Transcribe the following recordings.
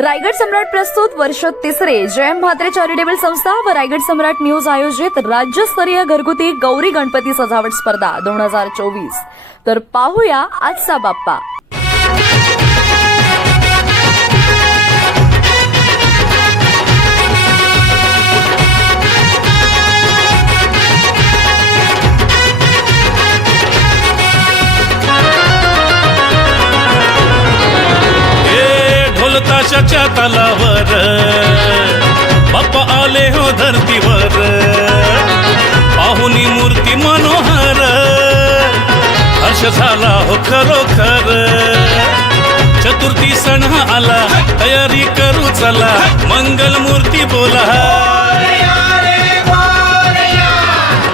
रायगड सम्राट प्रस्तुत वर्ष तिसरे जयम म्हात्रे चॅरिटेबल संस्था व रायगड सम्राट न्यूज आयोजित राज्यस्तरीय घरगुती गौरी गणपती सजावट स्पर्धा 2024। तर पाहूया आजचा बाप्पा। ताशाच्या तालावर बाप्पा आले हो धरतीवर, पाहुनी मूर्ती मनोहर, हर्ष झाला हो खरोखर। चतुर्थी सण हा आला, तयारी करू चला, मंगल मूर्ती बोला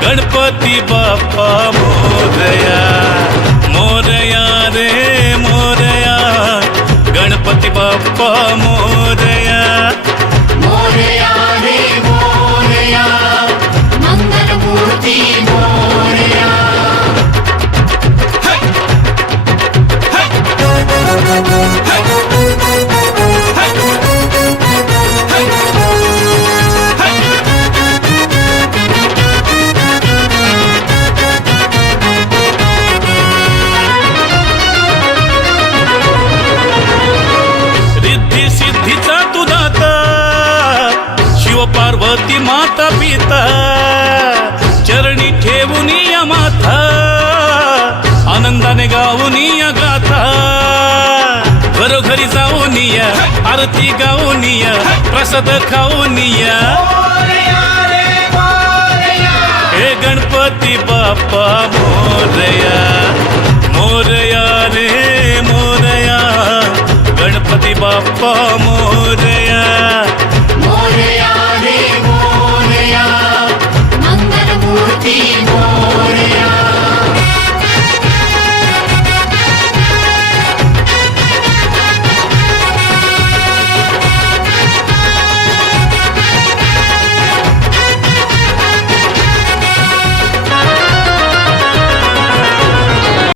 गणपती बाप्पा मोरया, मोरया रे मोरया, गणपती बाप्पा मोरया, मोरया रे मोरया, मंगल मूर्ती मोरया। सिद्धीचा तू दाता, शिव पार्वती माता पिता, चरणी ठेवून या माथा, आनंदाने गाऊन या गाथा, घरोघरी जाऊन या, आरती गाऊन या, प्रसाद खाऊन या, हे गणपती बाप्पा मोरया, मोरया रे मोरया, गणपती बाप्पा मोरया।